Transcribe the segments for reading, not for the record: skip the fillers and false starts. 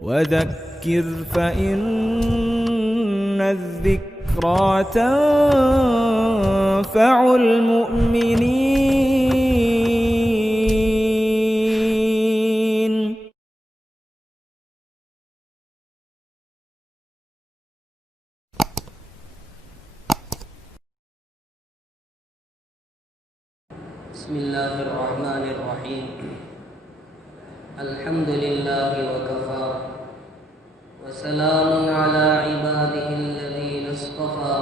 وذكر فإن الذكرى تنفع المؤمنين. بسم الله الرحمن الرحيم. الحمد لله وكفى وسلام على عباده الذين اصطفى.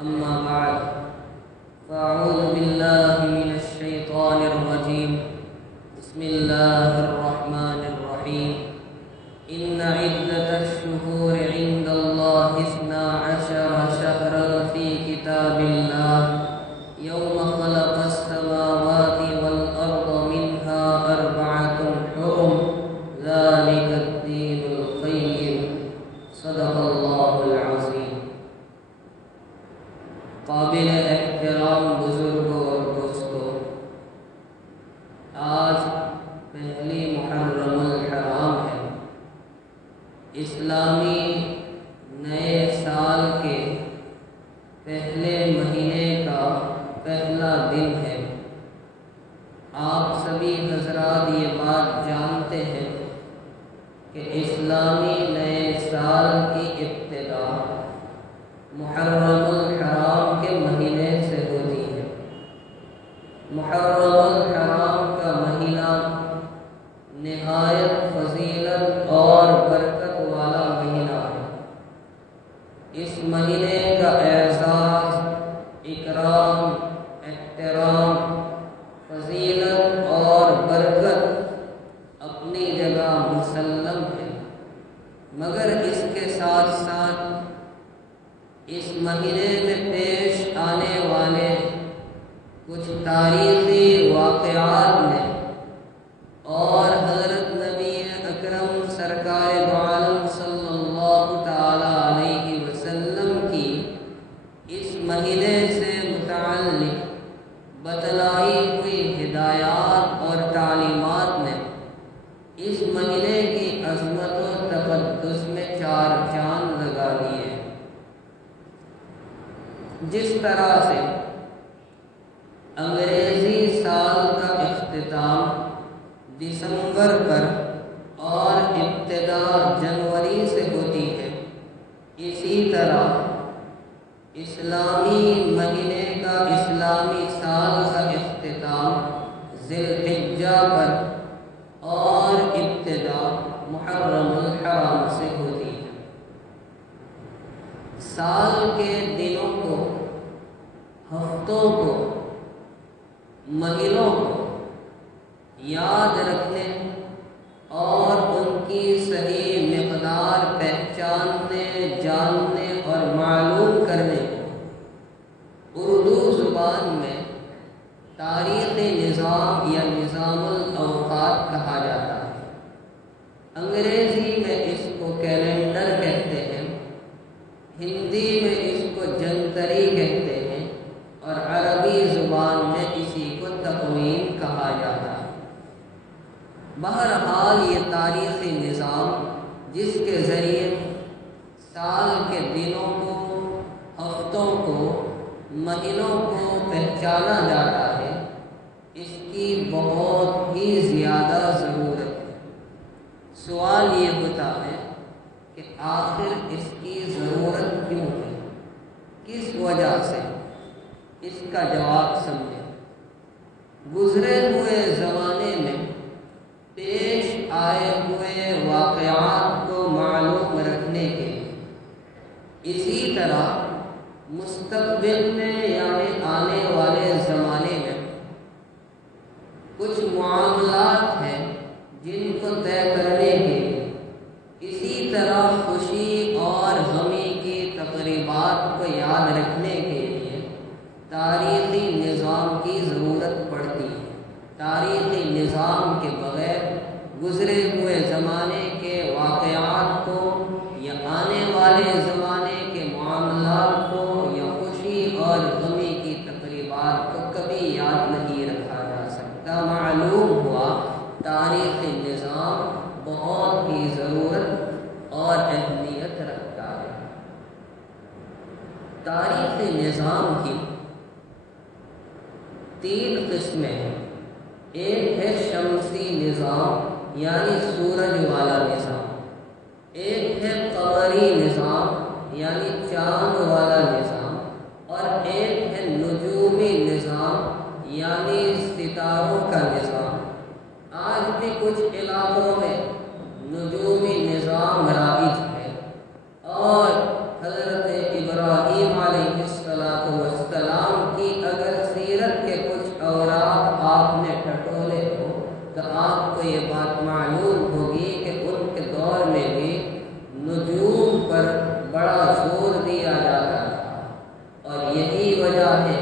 أما بعد، فأعوذ بالله من الشيطان الرجيم. بسم الله الرحمن الرحيم. إن عدة الشهور عند الله 12 شهرا في كتاب الله يوم خلق السماوات والأرض منها 4 حرم ذلك الدين القيم. صدق الله العظيم. قابل احترام بزرگوں اور دوستوں، آج پہلی محرم الحرام ہے، اسلامی نئے سال کے پہلے مہینے کا پہلا دن ہے۔ آپ سبھی حضرات یہ بات جانتے ہیں کہ اسلامی نئے سال کی ابتدا محرم الحرام کے مہینے سے ہوتی ہے۔ محرم الحرام کا مہینہ نہایت فضیلت اور برکت والا مہینہ ہے۔ اس مہینے کا اعزاز، اکرام، احترام، فضیلت اور برکت اپنی جگہ مسلم ہے، مگر اس کے ساتھ ساتھ اس مہینے میں پیش آنے والے کچھ تاریخی واقعات نے اور حضرت نبی اکرم سرکار دو عالم صلی اللہ تعالی علیہ وسلم کی اس مہینے سے متعلق بتلائی ہوئی ہدایات اور تعلیمات نے اس مہینے کی عظمت و تقدس میں 4 چاند لگا دیے۔ جس طرح سے انگریزی سال کا اختتام دسمبر پر اور ابتدا جنوری سے ہوتی ہے، اسی طرح اسلامی مہینے کا، اسلامی سال کا اختتام ذی الحجہ پر اور ابتدا محرم الحرام سے ہوتی ہے۔ سال کے دنوں کو، ہفتوں کو، مہینوں کو یاد رکھنے اور ان کی صحیح مقدار پہچاننے، جاننے اور معلوم کرنے کو اردو زبان میں تاریخی نظام یا نظام الاوقات کہا جاتا ہے۔ انگریزی میں اس کو کیلنڈر کہتے ہیں، ہندی میں اس کو جنتری کہتے ہیں اور عربی زبان میں اسی کو تقویم کہا جاتا ہے۔ بہرحال یہ تاریخی نظام جس کے ذریعے سال کے دنوں کو، ہفتوں کو، مہینوں کو پہچانا جاتا ہے، اس کی بہت ہی زیادہ ضرورت ہے۔ سوال یہ ہوتا ہے کہ آخر اس کی ضرورت کیوں ہے، کس وجہ سے؟ اس کا جواب سمجھیں۔ گزرے ہوئے زمانے میں پیش آئے ہوئے واقعات کو معلوم رکھنے کے لیے، اسی طرح مستقبل میں یعنی آنے والے زمانے میں کچھ معاملات ہیں جن کو طے کرنے کے لیے، اسی طرح خوشی اور غمی کی تقریبات کو یاد رکھنے کے لیے تاریخی نظام کی ضرورت پڑتی ہے۔ تاریخی نظام کے بغیر گزرے ہوئے زمانے کے واقعات کو یا آنے والے زمانے کے معاملات کو یا خوشی نظام کی 3 قسمیں ہیں۔ ایک ہے شمسی نظام یعنی سورج والا نظام، ایک ہے قمری نظام یعنی چاند والا نظام، اور ایک ہے نجومی نظام یعنی ستاروں کا نظام۔ آج بھی کچھ علاقوں میں نجومی نظام رائج ہے، اور حضرت ابراہیم علیہ السلام کی اگر سیرت کے کچھ اوراق آپ نے ٹٹولے ہو تو آپ کو یہ بات معلوم ہوگی کہ ان کے دور میں بھی نجوم پر بڑا زور دیا جاتا تھا، اور یہی وجہ ہے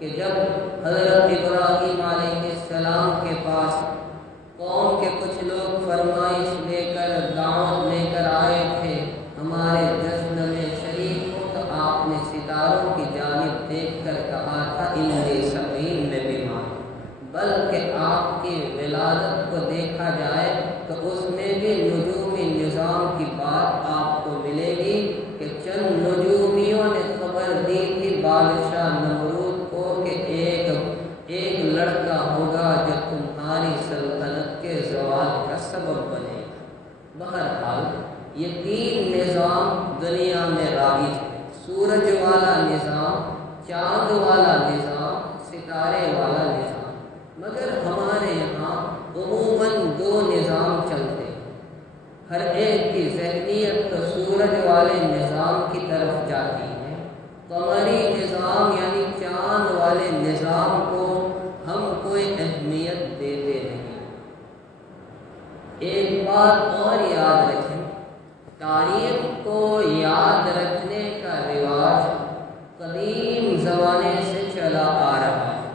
کہ جب حضرت ابراہیم علیہ السلام کے پاس قوم کے کچھ لوگ فرمائش لے کر دعوت لے کر آئے تھے ہمارے جشن میں شریک ہو، تو آپ نے ستاروں کی جانب دیکھ کر کہا تھا انی سقیم میں بیمار، بلکہ آپ کی ولادت کو دیکھا جائے تو اس میں بھی نجومی نظام کی بات آپ کو ملے گی کہ چند نجومیوں نے خبر دی تھی بادشاہ نمرود کو کہ ایک لڑکا ہوگا جو تمہاری سلطنت کے زوال کا سبب بنے گا۔ بہرحال یہ 3 نظام دنیا میں رائج ہے، سورج والا نظام، چاند والا نظام، ستارے والا نظام، مگر ہمارے یہاں عموماً 2 نظام چلتے ہیں۔ ہر ایک کی ذہنیت تو سورج والے نظام کی طرف جاتی ہے، قمری نظام یعنی چاند والے نظام کو ہم کوئی اہمیت دیتے نہیں۔ ایک بات اور یاد رکھیں، تاریخ کو یاد رکھنے کا رواج قدیم زمانے سے چلا آ رہا ہے۔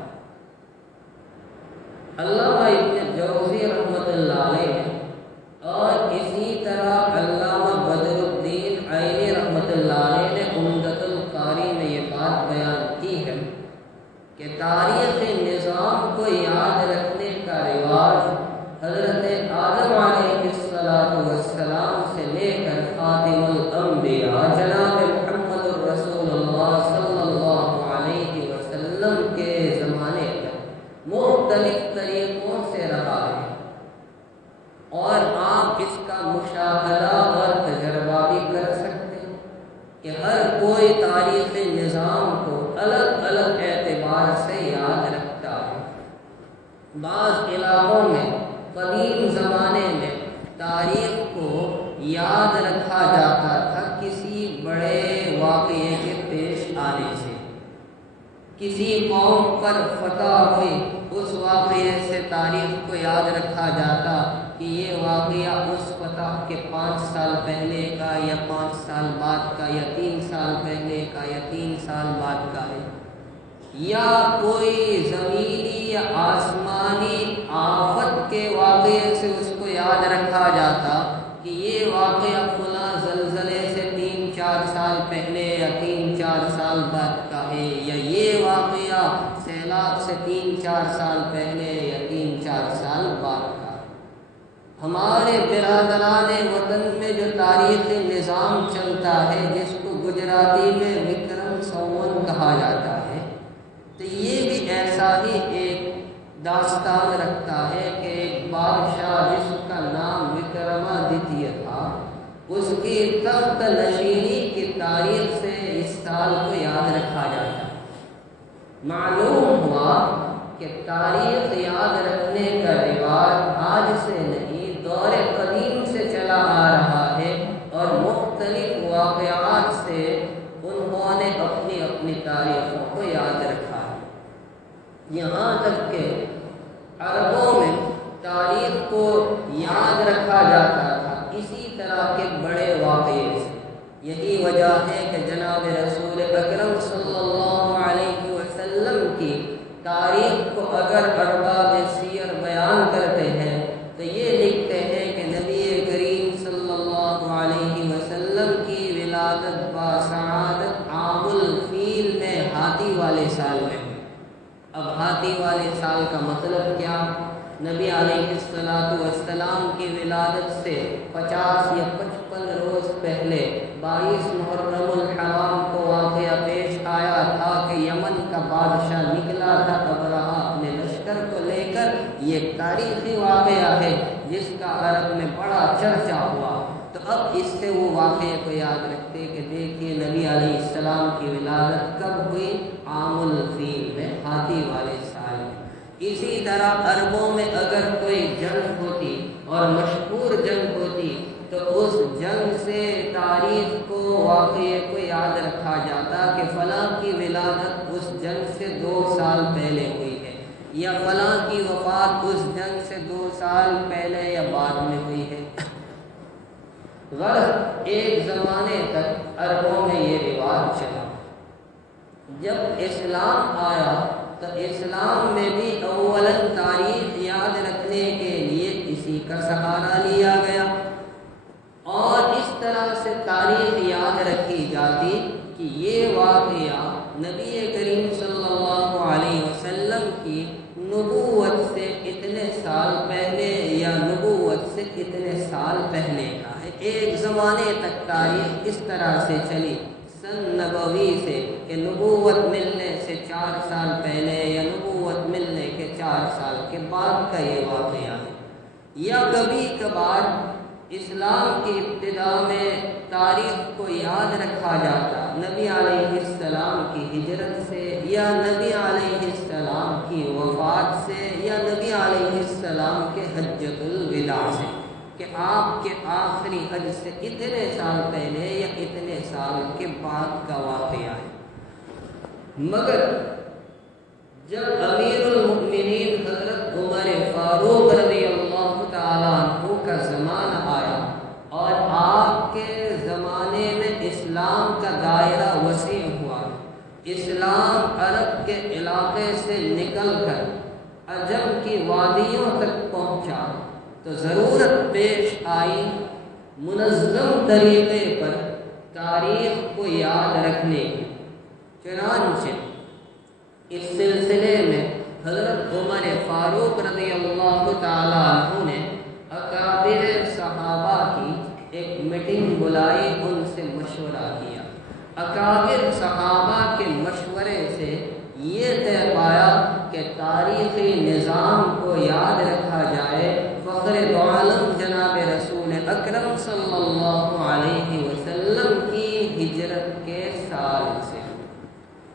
علامہ ابن جوزی رحمۃ اللہ علیہ اور اسی طرح علامہ بدر الدین عینی رحمۃ اللہ علیہ نے عمدۃ القاری میں یہ بات بیان کی ہے کہ تاریخ نظام کو یاد رکھنے کا رواج حضرت آدم علیہ السلام سے لے کر خاتم الانبیاء جناب محمد الرسول اللہ صلی اللہ علیہ وسلم کے زمانے تک مختلف طریقوں سے رہا ہے، اور آپ اس کا مشاہدہ اور تجربہ بھی کر سکتے ہیں کہ ہر کوئی تاریخ نظام کو الگ الگ اعتبار سے یاد رکھتا ہے۔ بعض علاقوں میں قدیم زمانے میں تاریخ کو یاد رکھا جاتا تھا کسی بڑے واقعے کے پیش آنے سے، کسی قوم پر فتح ہوئی اس واقعے سے تاریخ کو یاد رکھا جاتا کہ یہ واقعہ اس فتح کے 5 سال پہلے کا یا 5 سال بعد کا یا 3 سال پہلے کا یا 3 سال بعد کا ہے، یا کوئی زمینی یا آسمانی آفت کے واقعے سے اس کو یاد رکھا جاتا کہ یہ واقعہ فلاں زلزلے سے 3-4 سال پہلے یا 3-4 سال بعد کا ہے، یا یہ واقعہ سیلاب سے 3-4 سال پہلے یا 3-4 سال بعد کا ہے۔ ہمارے برادران وطن میں جو تاریخی نظام چلتا ہے جس کو گجراتی میں وکرم سنوت کہا جاتا ہے، تو یہ بھی ایسا ہی ایک داستان رکھتا ہے کہ ایک بادشاہ جس کا نام وکرمادتیہ تھا، اس کی تخت نشینی کی تاریخ سے اس سال کو یاد رکھا جاتا ہے۔ معلوم ہوا کہ تاریخ یاد رکھنے کا رواج آج سے نہیں، دور قدیم سے چلا آ رہا ہے، اور مختلف واقعات سے انہوں نے اپنی اپنی تاریخوں کو یاد رکھا ہے۔ یہاں تک کہ عربوں میں تاریخ کو یاد رکھا جاتا تھا اسی طرح کے بڑے واقعے سے۔ یہی وجہ ہے کہ جناب رسول اکرم صلی اللہ علیہ وسلم کی تاریخ کو اگر ارباب سیر بیان کرتے ہیں تو یہ لکھتے ہیں کہ نبی کریم صلی اللہ علیہ وسلم کی ولادت باسعادت عام الفیل میں ہاتھی والے سال میں ہوئی۔ اب ہاتھی والے سال کا مطلب کیا؟ نبی علیہ السلام کی ولادت سے 50 یا 55 روز پہلے 22 محرم الحرام کو واقعہ پیش آیا تھا یہ ایک تاریخی واقعہ ہے جس کا عرب میں بڑا چرچا ہوا، تو اب اس سے وہ واقعے کو یاد رکھتے کہ دیکھیے نبی علیہ السلام کی ولادت کب ہوئی؟ عام الفیل میں، ہاتھی والے سال میں۔ اسی طرح عربوں میں اگر کوئی جنگ ہوتی اور مشہور جنگ ہوتی تو اس جنگ سے تاریخ کو، واقعے کو یاد رکھا جاتا کہ فلاں کی ولادت اس جنگ سے 2 سال پہلے ہوئی ہے، یا فلاں کی وفات اس جنگ سے 2 سال پہلے یا بعد میں ہوئی ہے۔ غرض ایک زمانے تک عربوں میں یہ رواج چلا۔ جب اسلام آیا تو اسلام میں بھی اولاً تاریخ یاد رکھنے کے لیے اسی کا سہارا لیا گیا، اور اس طرح سے تاریخ یاد رکھی جاتی کہ یہ واقعہ نبی کریم صلی اللہ علیہ وسلم کی نبوت سے اتنے سال پہلے یا نبوت سے اتنے سال پہلے کا ہے۔ ایک زمانے تک تاریخ اس طرح سے چلی، سن نبوی سے، کہ نبوت ملنے سے 4 سال پہلے یا نبوت ملنے کے 4 سال کے بعد کا یہ واقعہ ہے۔ یا کبھی کبھار اسلام کی ابتدا میں تاریخ کو یاد رکھا جاتا نبی علیہ السلام کی ہجرت سے، یا نبی علیہ السلام کی وفات سے، یا نبی علیہ السلام کے حجۃ الوداع سے، کہ آپ کے آخری حج سے اتنے سال پہلے یا اتنے سال کے بعد کا واقعہ ہے۔ مگر جب امیر المؤمنین حضرت عمر فاروق رضی اللہ تعالیٰ عنہ کا زمانہ آیا اور آپ کے زمانے میں اسلام کا دائرہ وسیع ہوا، اسلام عرب کے علاقے سے نکل کر عجم کی وادیوں تک پہنچا، تو ضرورت پیش آئی منظم طریقے پر تاریخ کو یاد رکھنے کی۔ چنانچہ اس سلسلے میں حضرت عمر فاروق رضی اللہ تعالیٰ عنہ نے اکابر صحابہ کی ایک میٹنگ بلائی، ان سے مشورہ کیا۔ اکابر صحابہ کے مشورے سے یہ طے پایا کہ تاریخی نظام کو یاد رکھا جائے فخر دو عالم جناب رسول اکرم صلی اللہ علیہ وسلم کی ہجرت کے سال سے۔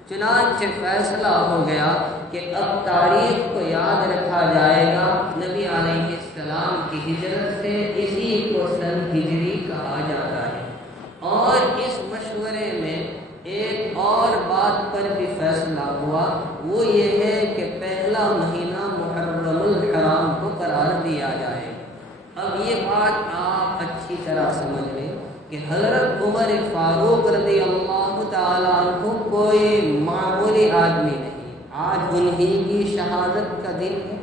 چنانچہ فیصلہ ہو گیا کہ اب تاریخ کو یاد رکھا جائے گا نبی علیہ السلام کی ہجرت سے، اسی کو سن ہجری کہا جاتا ہے۔ اور اس مشورے میں ایک اور بات پر بھی فیصلہ ہوا، وہ یہ ہے کہ پہلا مہینہ محرم الحرام کو قرار دیا جائے۔ اب یہ بات آپ اچھی طرح سمجھ لیں کہ حضرت عمر فاروق رضی اللہ تعالیٰ عنہ کوئی معمولی آدمی نہیں، آج انہی کی شہادت کا دن ہے۔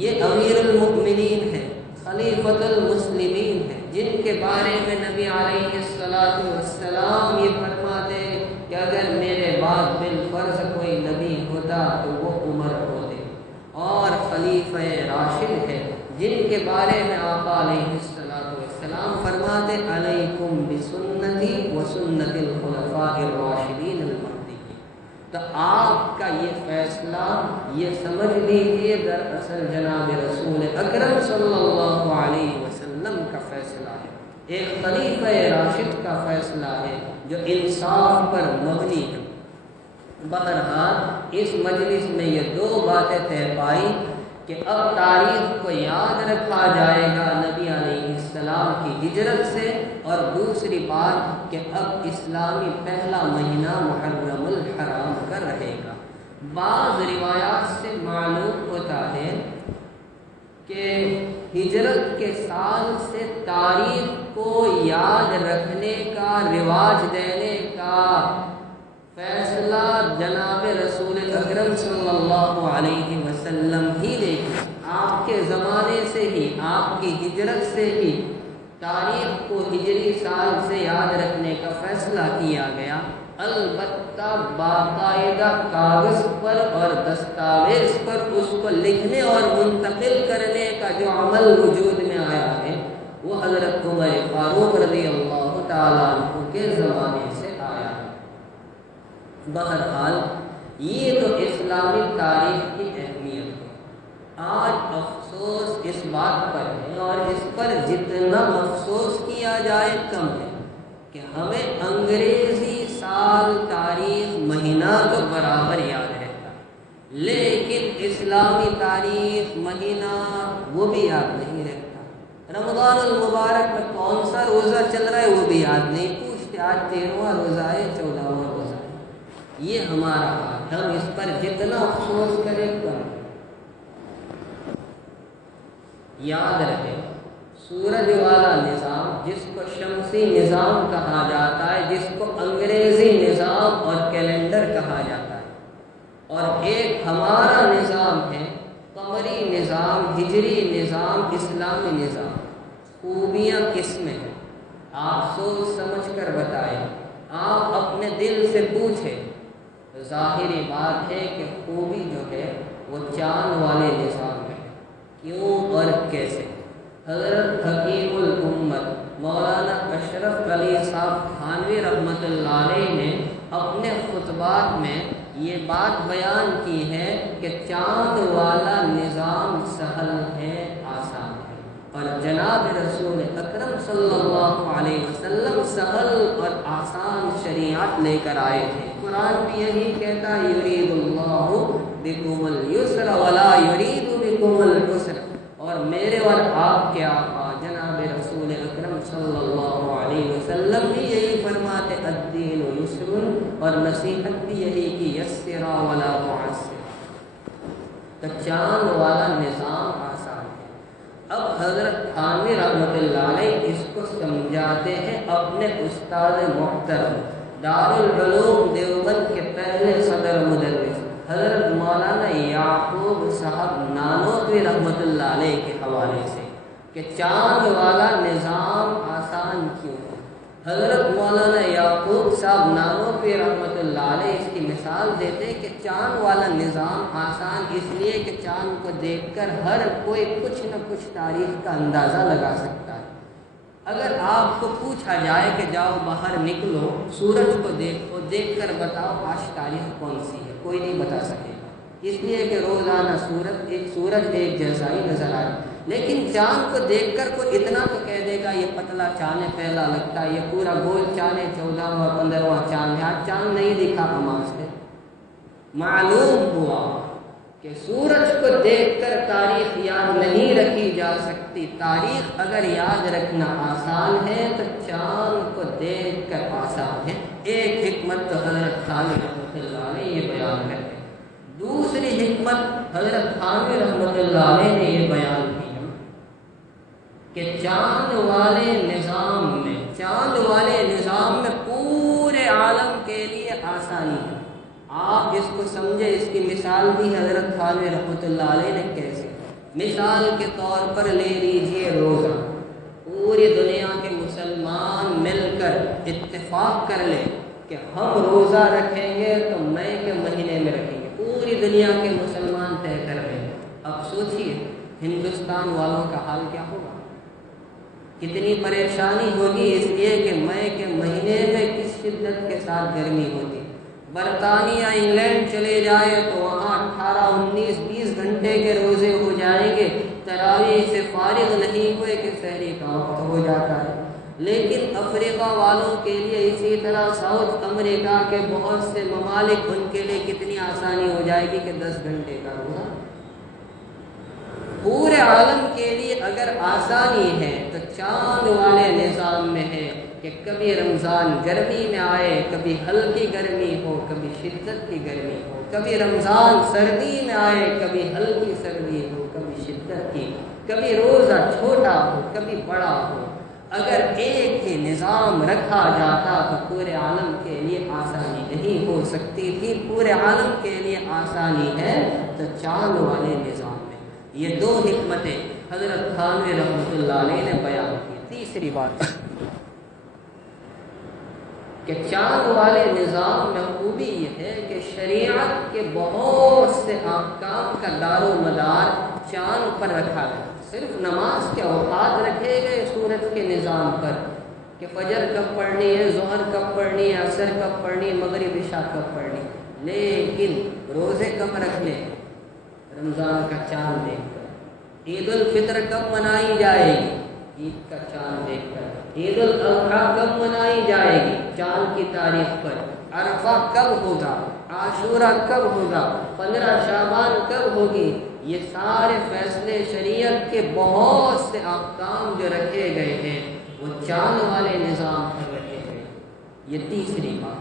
یہ امیر المؤمنین ہے، خلیفۃ المسلمین ہے، جن کے بارے میں نبی علیہ السلام یہ فرماتے کہ اگر میرے بعد بالفرض کوئی نبی ہوتا تو وہ عمر ہوتے، اور خلیفہ راشد ہے جن کے بارے میں آقا علیہ السلام فرماتے علیکم بسنتی و سنت الخلفاء الراشدین المہدیین۔ تو آپ کا یہ فیصلہ یہ سمجھ لیجیے دراصل جناب رسول اکرم صلی اللہ علیہ وسلم کا فیصلہ ہے، ایک خلیفہ راشد کا فیصلہ ہے جو انصاف پر مبنی ہے۔ بہرحال اس مجلس میں یہ 2 باتیں طے پائی کہ اب تاریخ کو یاد رکھا جائے گا نبی علیہ السلام کی ہجرت سے، اور دوسری بات کہ اب اسلامی پہلا مہینہ محرم الحرام کا رہے گا۔ بعض روایات سے معلوم ہوتا ہے کہ ہجرت کے سال سے تاریخ کو یاد رکھنے کا، رواج دینے کا فیصلہ جناب رسول اکرم صلی اللہ علیہ وسلم ہی نے کیا۔ آپ کے زمانے سے ہی، آپ کی ہجرت سے ہی تاریخ کو ہجری سال سے یاد رکھنے کا فیصلہ کیا گیا۔ البتہ باقاعدہ کاغذ پر اور دستاویز پر اس کو لکھنے اور منتقل کرنے کا جو عمل وجود میں آیا ہے وہ حضرت عمر فاروق رضی اللہ تعالیٰ عنہ کے زمانے سے آیا ہے۔ بہرحال یہ تو اسلامی تاریخ کی اہمیت ہے۔ آج افسوس اس بات پر ہے، اور اس پر جتنا افسوس کیا جائے کم ہے، کہ ہمیں انگریزی سال، تاریخ، مہینہ تو برابر یاد رہتا، لیکن اسلامی تاریخ، مہینہ وہ بھی یاد نہیں رہتا۔ رمضان المبارک میں کون سا روزہ چل رہا ہے وہ بھی یاد نہیں پوچھتے، آج 13واں روزہ ہے، 14واں روزہ ہے۔ یہ ہمارا حال، ہم اس پر جتنا افسوس کریں کم۔ یاد رہے، سورج والا نظام جس کو شمسی نظام کہا جاتا ہے، جس کو انگریزی نظام اور کیلنڈر کہا جاتا ہے، اور ایک ہمارا نظام ہے قمری نظام، ہجری نظام، اسلامی نظام۔ خوبیاں کس میں ہیں؟ آپ سوچ سمجھ کر بتائیں، آپ اپنے دل سے پوچھیں۔ ظاہری بات ہے کہ خوبی جو ہے وہ چاند والے نظام میں ہے۔ کیوں اور کیسے؟ حضرت حکیم الامت مولانا اشرف علی صاحب تھانوی رحمۃ اللہ علیہ نے اپنے خطبات میں یہ بات بیان کی ہے کہ چاند والا نظام سہل ہے، آسان ہے، اور جناب رسول اکرم صلی اللہ علیہ وسلم سہل اور آسان شریعت لے کر آئے تھے۔ قرآن بھی یہی کہتا ہے، یرید اللہ بکم الیسر ولا یرید بکم العسر، اور میرے اور آپ کے آقا جناب رسول اکرم صلی اللہ علیہ وسلم بھی یہی فرماتے، الدین یسر، اور نصیحت بھی یہی کہ یسر ولا تعسر۔ تو چاند والا نظام آسان ہے۔ اب حضرت تھانوی رحمۃ اللہ علیہ اس کو سمجھاتے ہیں اپنے استاد محترم، دارالعلوم دیوبند کے پہلے صدر مدرس حضرت مولانا یعقوب صاحب نانوتوی رحمۃ اللہ علیہ کے حوالے سے، کہ چاند والا نظام آسان کیوں ہے۔ حضرت مولانا یعقوب صاحب نانوتوی رحمۃ اللہ علیہ اس کی مثال دیتے کہ چاند والا نظام آسان اس لیے کہ چاند کو دیکھ کر ہر کوئی کچھ نہ کچھ تاریخ کا اندازہ لگا سکتا ہے۔ اگر آپ کو پوچھا جائے کہ جاؤ باہر نکلو، سورج کو دیکھو، دیکھ کر بتاؤ آج تاریخ کون سی ہے، کوئی نہیں بتا سکے گا، اس لیے کہ روزانہ سورج ایک جیسا ہی نظر آئے۔ لیکن چاند کو دیکھ کر کوئی اتنا تو کہہ دے گا یہ پتلا چاند ہے، پہلا لگتا ہے، یہ پورا گول چاند ہے، 14واں 15واں چاند ہے۔ آج چاند نہیں دکھا ہمارے سے، معلوم ہوا کہ سورج کو دیکھ کر تاریخ یاد نہیں رکھی جا سکتی۔ تاریخ اگر یاد رکھنا آسان ہے تو چاند کو دیکھ کر آسان ہے۔ ایک حکمت تو حضرت تھانوی رحمۃ اللہ علیہ یہ بیان کرتے ہیں۔ دوسری حکمت حضرت تھانوی رحمۃ اللہ علیہ نے یہ بیان کی کہ چاند والے نظام میں پورے عالم کے لیے آسانی ہے۔ آپ اس کو سمجھے، اس کی مثال بھی حضرت تھانوی رحمۃ اللہ علیہ نے کیسے، مثال کے طور پر لے لیجئے روزہ۔ پوری دنیا کے مسلمان مل کر اتفاق کر لیں کہ ہم روزہ رکھیں گے تو مئی کے مہینے میں رکھیں گے، پوری دنیا کے مسلمان طے کر لیں۔ اب سوچئے ہندوستان والوں کا حال کیا ہوگا، کتنی پریشانی ہوگی، اس لیے کہ مئی کے مہینے میں کس شدت کے ساتھ گرمی ہوتی۔ برطانیہ انگلینڈ چلے جائے تو وہاں 18 19 20 گھنٹے کے روزے ہو جائیں گے، تراویح سے فارغ نہیں ہوئے کہ سحری کا وقت ہو جاتا ہے۔ لیکن افریقہ والوں کے لیے، اسی طرح ساؤتھ امریکہ کے بہت سے ممالک، ان کے لیے کتنی آسانی ہو جائے گی کہ 10 گھنٹے کا روزہ۔ پورے عالم کے لیے اگر آسانی ہے تو چاند والے نظام میں ہے کہ کبھی رمضان گرمی میں آئے، کبھی ہلکی گرمی ہو، کبھی شدت کی گرمی ہو، کبھی رمضان سردی میں آئے، کبھی ہلکی سردی ہو، کبھی شدت کی، کبھی روزہ چھوٹا ہو، کبھی بڑا ہو۔ اگر ایک ہی نظام رکھا جاتا تو پورے عالم کے لیے آسانی نہیں ہو سکتی تھی۔ پورے عالم کے لیے آسانی ہے تو چاند والے نظام میں۔ یہ دو حکمتیں حضرت تھانوی رحمۃ اللہ علیہ نے بیان کی۔ تیسری بات کہ چاند والے نظام میں خوبی یہ ہے کہ شریعت کے بہت سے احکام کا دار و مدار چاند پر رکھا گیا۔ صرف نماز کے اوقات رکھے گئے سورج کے نظام پر کہ فجر کب پڑھنی ہے، ظہر کب پڑھنی ہے، عصر کب پڑھنی ہے، مغرب عشاء کب پڑھنی ہے، لیکن روزے کب رکھنے، رمضان کا چاند دیکھ کر۔ عید الفطر کب منائی جائے گی؟ عید کا چاند دیکھ کر۔ عید الاضحیٰ کب منائی جائے گی؟ چاند کی تاریخ پر۔ عرفہ کب ہوگا؟ عاشورہ کب ہوگا؟ 15 شعبان کب ہوگی؟ یہ سارے فیصلے شریعت کے بہت سے احکام جو رکھے گئے ہیں وہ چاند والے نظام پر رکھے گئے۔ یہ تیسری بات۔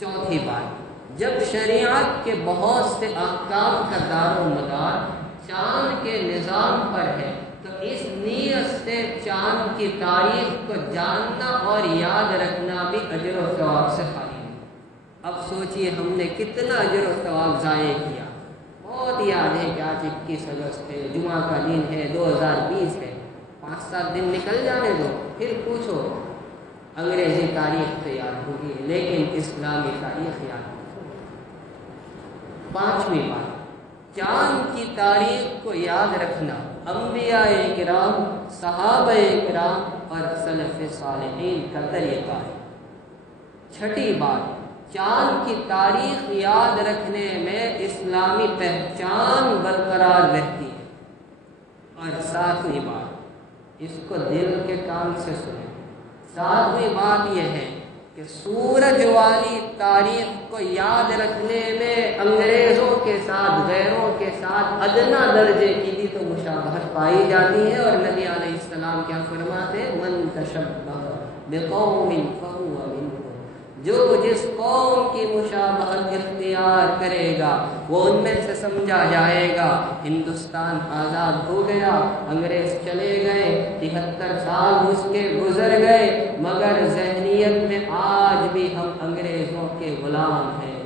چوتھی بات، جب شریعت کے بہت سے احکام کا دار و مدار چاند کے نظام پر ہے تو اس نیت سے چاند کی تاریخ کو جاننا اور یاد رکھنا بھی اجر و ثواب سے خالی ہے۔ اب سوچئے ہم نے کتنا اجر و ثواب ضائع کیا۔ بہت یاد ہے کہ آج 21 اگست ہے، جمعہ کا دن ہے، 2020 ہے، 5-7 دن نکل جانے دو، پھر پوچھو انگریزی تاریخ سے یاد ہوگی لیکن اسلامی تاریخ یاد ہوگی۔ 5ویں بات، چاند کی تاریخ کو یاد رکھنا انبیاء کرام، صحابہ کرام اور سلف صالحین کا طریقہ ہے۔ 6ٹھی بات، چاند کی تاریخ یاد رکھنے میں اسلامی پہچان برقرار رہتی ہے۔ اور 7ویں بات، اس کو دل کے کان سے سنیں، 7ویں بات یہ ہے کہ سورج والی تاریخ کو یاد رکھنے میں انگریزوں کے ساتھ، غیروں کے ساتھ ادنا درجے کی بھی تو مشابہت پائی جاتی ہے، اور نبی علیہ السلام کیا فرماتے ہیں؟ من تشبہ بقوم فہو منہم، جو جس قوم کی مشابہت اختیار کرے گا وہ ان میں سے سمجھا جائے گا۔ ہندوستان آزاد ہو گیا، انگریز چلے گئے، 73 سال اس کے گزر گئے، مگر ذہنیت میں آج بھی ہم انگریزوں کے غلام ہیں۔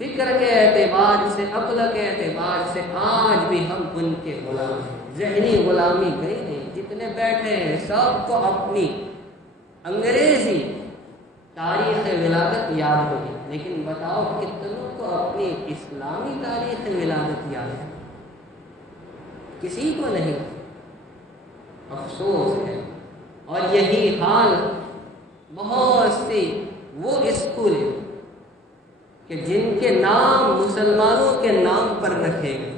فکر کے اعتبار سے، عقل کے اعتبار سے آج بھی ہم ان کے غلام ہیں۔ ذہنی غلامی گئی نہیں، جتنے بیٹھے ہیں سب کو اپنی انگریزی تاریخ ولادت یاد ہوگی، لیکن بتاؤ کتنوں کو اپنی اسلامی تاریخ ولادت یاد ہے؟ کسی کو نہیں۔ افسوس ہے۔ اور یہی حال بہت سی وہ اسکول کہ جن کے نام مسلمانوں کے نام پر رکھے گئے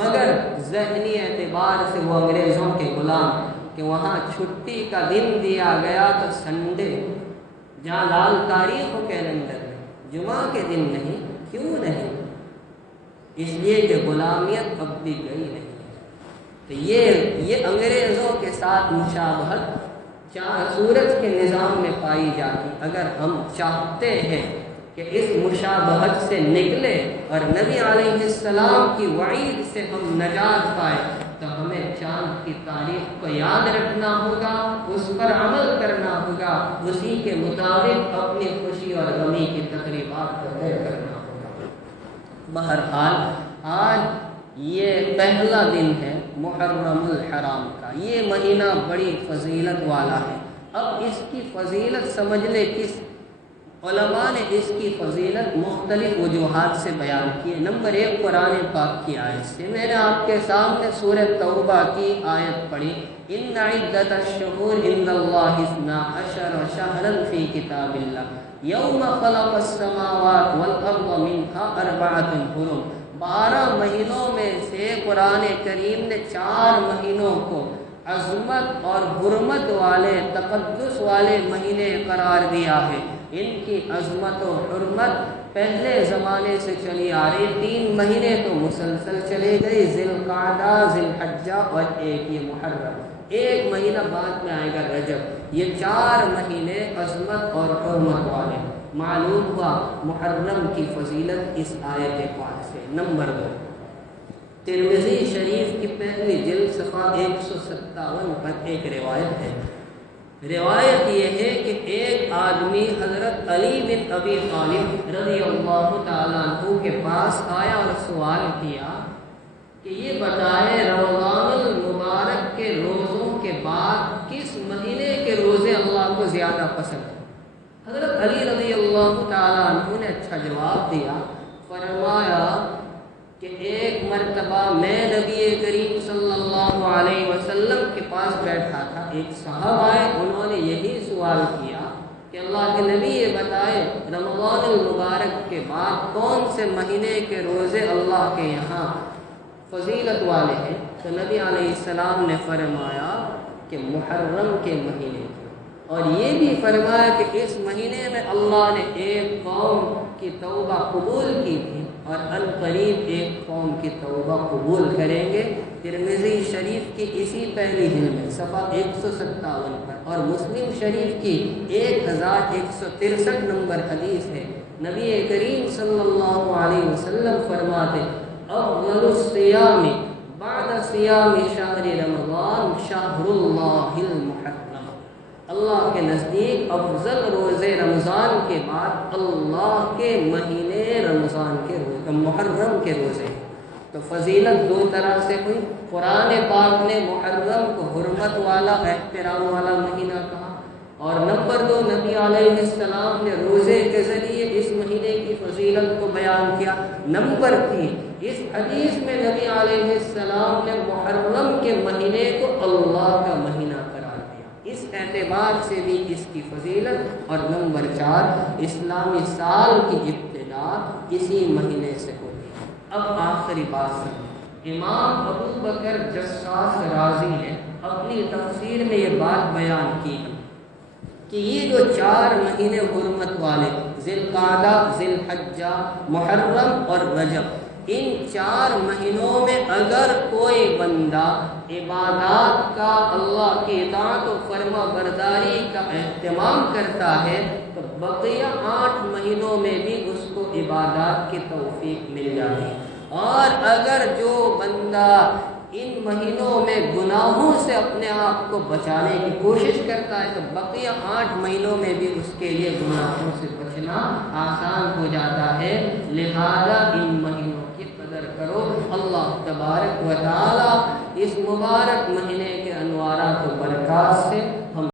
مگر ذہنی اعتبار سے وہ انگریزوں کے غلام، کہ وہاں چھٹی کا دن دیا گیا تو سنڈے، جہاں لال تاریخ ہو کیلنڈر میں، جمعہ کے دن نہیں۔ کیوں نہیں؟ اس لیے کہ غلامیت اب بھی گئی نہیں ہے۔ تو یہ انگریزوں کے ساتھ مشابہت سورج کے نظام میں پائی جاتی۔ اگر ہم چاہتے ہیں کہ اس مشابہت سے نکلے اور نبی علیہ السلام کی وعید سے ہم نجات پائے تو ہمیں چاند کی تاریخ کو یاد رکھنا ہوگا، اس پر عمل کرنا ہوگا، اسی کے مطابق اپنی خوشی اور غمی کی تقریبات کو طے کرنا ہوگا۔ بہرحال آج یہ پہلا دن ہے محرم الحرام کا، یہ مہینہ بڑی فضیلت والا ہے۔ اب اس کی فضیلت سمجھ لے کس علماء نے اس کی فضیلت مختلف وجوہات سے بیان کی ہے۔ نمبر 1 قرآن پاک کی آیت سے، میں نے آپ کے سامنے سورہ توبہ کی آیت پڑھی، ان عدت الشہور عند اللہ 12 شہرا فی کتاب اللہ یوم خلق السماوات والارض منها 4 حرم۔ 12 مہینوں میں سے قرآن کریم نے 4 مہینوں کو عظمت اور حرمت والے، تقدس والے مہینے قرار دیا ہے۔ ان کی عظمت و حرمت پہلے زمانے سے چلی آ رہی، 3 مہینے تو مسلسل چلے گئے، ذی القعدہ، ذی الحجہ اور ایک یہ محرم، 1 مہینہ بعد میں آئے گا رجب۔ یہ 4 مہینے عظمت اور حرمت والے۔ معلوم ہوا محرم کی فضیلت اس آیت پاک سے۔ نمبر 2، ترمذی شریف کی پہلی جلد صفحہ 157 پر ایک روایت ہے۔ روایت یہ ہے کہ ایک آدمی حضرت علی بن ابی طالب رضی اللہ تعالیٰ عنہ کے پاس آیا اور سوال کیا کہ یہ بتائے رمضان المبارک کے روزوں کے بعد کس مہینے کے روزے اللہ کو زیادہ پسند ہیں؟ حضرت علی رضی اللہ تعالیٰ عنہ نے اچھا جواب دیا، فرمایا کہ ایک مرتبہ میں نبی کریم صلی اللہ علیہ وسلم کے پاس بیٹھا تھا، ایک صاحب آئے، انہوں نے یہی سوال کیا کہ اللہ کے نبی یہ بتائے رمضان المبارک کے بعد کون سے مہینے کے روزے اللہ کے یہاں فضیلت والے ہیں؟ تو نبی علیہ السلام نے فرمایا کہ محرم کے مہینے کی، اور یہ بھی فرمایا کہ اس مہینے میں اللہ نے ایک قوم کی توبہ قبول کی تھی اور عنقریب ایک قوم کی توبہ قبول کریں گے۔ ترمذی شریف کی اسی پہلی جلد میں صفحہ 157 پر اور مسلم شریف کی 1163 نمبر حدیث ہے، نبی کریم صلی اللہ علیہ وسلم فرماتے افضل الصیام بعد صیام شہر رمضان شہر اللہ المحرم، اللہ کے نزدیک افضل روزے رمضان کے بعد اللہ کے مہینے رمضان کے روزے محرم کے روزے۔ تو فضیلت دو طرح سے ہوئی، قرآن پاک نے محرم کو حرمت والا احترام والا مہینہ کہا، اور نمبر دو نبی علیہ السلام نے روزے کے ذریعے اس مہینے کی فضیلت کو بیان کیا۔ نمبر تین، اس حدیث میں نبی علیہ السلام نے محرم کے مہینے کو اللہ کا مہینہ قرار دیا، اس اعتبار سے بھی اس کی فضیلت۔ اور نمبر چار، اسلامی سال کی ابتدا اسی مہینے سے ہوتی ہے۔ اب آخری بات سن، امام ابو بکر جساس رازی نے اپنی تفسیر میں یہ بات بیان کی کہ یہ جو 4 مہینے حرمت والے ذی القعدہ، ذی الحجہ، محرم اور رجب، ان 4 مہینوں میں اگر کوئی بندہ عبادات کا، اللہ کی اطاعت و فرما برداری کا اہتمام کرتا ہے تو بقیہ 8 مہینوں میں بھی اس کو عبادات کی توفیق مل جاتی، اور اگر جو بندہ ان مہینوں میں گناہوں سے اپنے آپ کو بچانے کی کوشش کرتا ہے تو بقیہ 8 مہینوں میں بھی اس کے لیے گناہوں سے بچنا آسان ہو جاتا ہے۔ لہذا ان مہینوں کی قدر کرو۔ اللہ تبارک و تعالی اس مبارک مہینے کے انوارات و برکات سے